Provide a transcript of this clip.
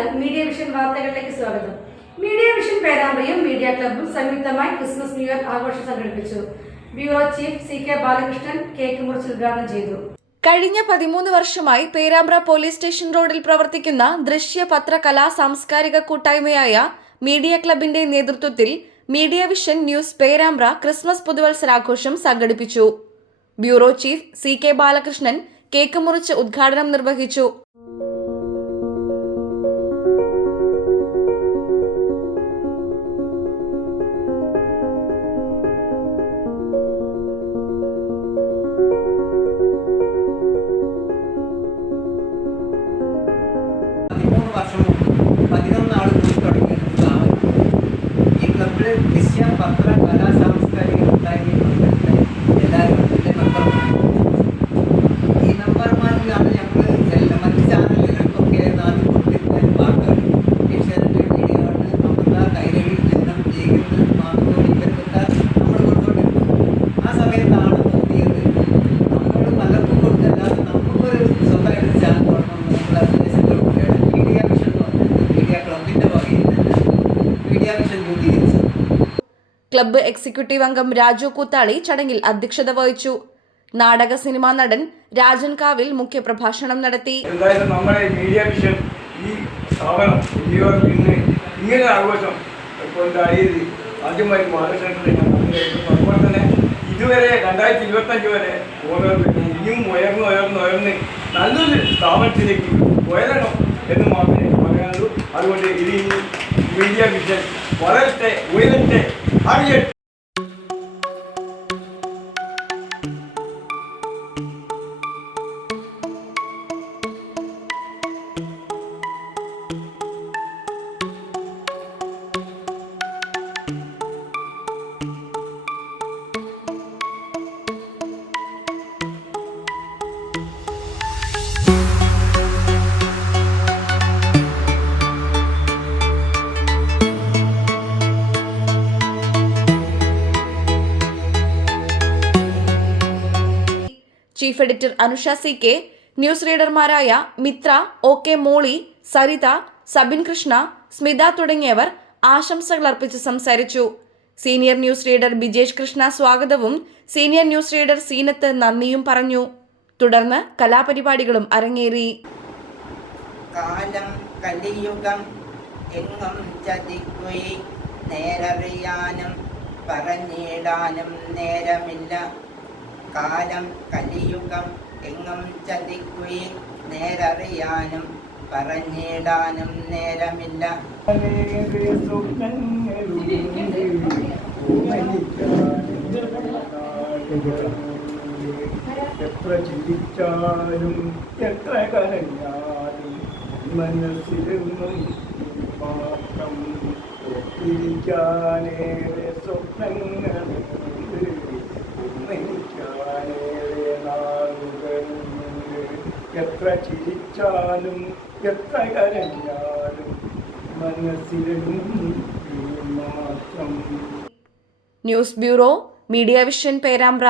നമസ്കാരം. Media vision വാർത്തകളിലേക്ക് സ്വാഗതം. മീഡിയ വിഷൻ പേരാമ്പ്രയും മീഡിയ ക്ലബ്ബും സംയുക്തമായി ക്രിസ്മസ് ന്യൂ ഇയർ ആഘോഷം സംഘടിപ്പിച്ചു. Bureau chief CK Balakrishnan cake മുറിച്ച് ഉദ്ഘാടനം ചെയ്തു. കഴിഞ്ഞ 13 വർഷമായി പേരാമ്പ്ര പോലീസ് സ്റ്റേഷൻ റോഡിൽ പ്രവർത്തിക്കുന്ന ദൃശ്യ പത്ര കലാ സാംസ്കാരിക കൂട്ടായ്മയായ മീഡിയ ക്ലബിന്റെ നേതൃത്വത്തിൽ media vision news Perambra Christmas പുതുവത്സരാഘോഷം സംഘടിപ്പിച്ചു. Bureau chief CK Balakrishnan cake മുറിച്ച് ഉദ്ഘാടനം നിർവഹിച്ചു. വർഷം 11 ആൾ കൂടി തുടങ്ങിയ സ്ഥാപനം. ഈ ക്ലബിൽ ദൃശ്യ പത്ര കലാ സാംസ്കാരിക കൂട്ടായ്മ എല്ലാവരും എൻ്റെ മെമ്പർമാർ. ഈ മെമ്പർമാരിലാണ് ഞങ്ങൾ മറ്റ് ചാനലുകൾക്കൊക്കെ നാട്ടിൽ കൊടുത്തിരുന്ന വാർത്തകൾ ഏഷ്യാനെറ്റ്, മീഡിയകൾ, അമൃത, കൈരളി, ജനം, ജീവൻ, മാതൃഭൂമി ഇവർക്കൊക്കെ നമ്മൾ കൊടുത്തുകൊണ്ടിരുന്നത്. ആ സമയത്താണ് തോന്നിയത് നമ്മൾ പലർക്കും കൊടുത്തല്ലാതെ നമുക്കൊരു സ്വന്തമായിട്ട് ചാനൽ തുടങ്ങണമെന്നുള്ള ക്ലബ്ബ് എക്സിക്യൂട്ടീവ് അംഗം രാജു കൂത്താളി ചടങ്ങിൽ അധ്യക്ഷത വഹിച്ചു. നാടക സിനിമാ നടൻ രാജൻ കാവിൽ മുഖ്യപ്രഭാഷണം നടത്തി. എന്തായാലും നമ്മുടെ മീഡിയ വിഷൻ ഈ സ്ഥാപനം ഇങ്ങനെ ആഘോഷം കൊണ്ടായത് ആദ്യമായി ബാലകൃഷ്ണൻ. അതുപോലെ തന്നെ ഇതുവരെ 2025 വരെ ഓരോ ഇനിയും ഉയർന്ന് നല്ലൊരു സ്ഥാപനത്തിലേക്ക് ഉയരണം എന്ന് മാത്രമേ പറയാനുള്ളൂ. അതുകൊണ്ട് ഇത് മീഡിയ വിഷൻ വളരട്ടെ, ഉയരട്ടെ, അറിയട്ടെ. Chief editor Anusha CK, news റീഡർമാരായ മിത്ര, OK മോളി, സരിത, സബിൻ കൃഷ്ണ, സ്മിത തുടങ്ങിയവർ ആശംസകൾ അർപ്പിച്ച് സംസാരിച്ചു. Senior news reader Bijesh Krishna സ്വാഗതവും സീനിയർ ന്യൂസ് റീഡർ സീനത്ത് നന്ദിയും പറഞ്ഞു. തുടർന്ന് കലാപരിപാടികളും അരങ്ങേറി. കാലം കലിയുഗം എങ്ങും ചതിക്കുകയെ നേരറിയാനും പറഞ്ഞിടാനും നേരമില്ല. കാലം കലിയുഗം എങ്ങും ചതിക്കുകയെ നേരറിയാനും പറഞ്ഞിടാനും നേരമില്ല. എത്ര ചിരിച്ചാലും എത്ര കരഞ്ഞാലും മനസ്സിലെന്നും മാത്രം ഒത്തിരിക്കാനേറെ സ്വപ്നങ്ങളുണ്ട്, ഒന്നിരിക്കാനേറെ നാളുകളുണ്ട്. എത്ര ചിരിച്ചാലും എത്ര കരഞ്ഞാലും മനസ്സിലെന്നും മാത്രം. News bureau, media vision Perambra.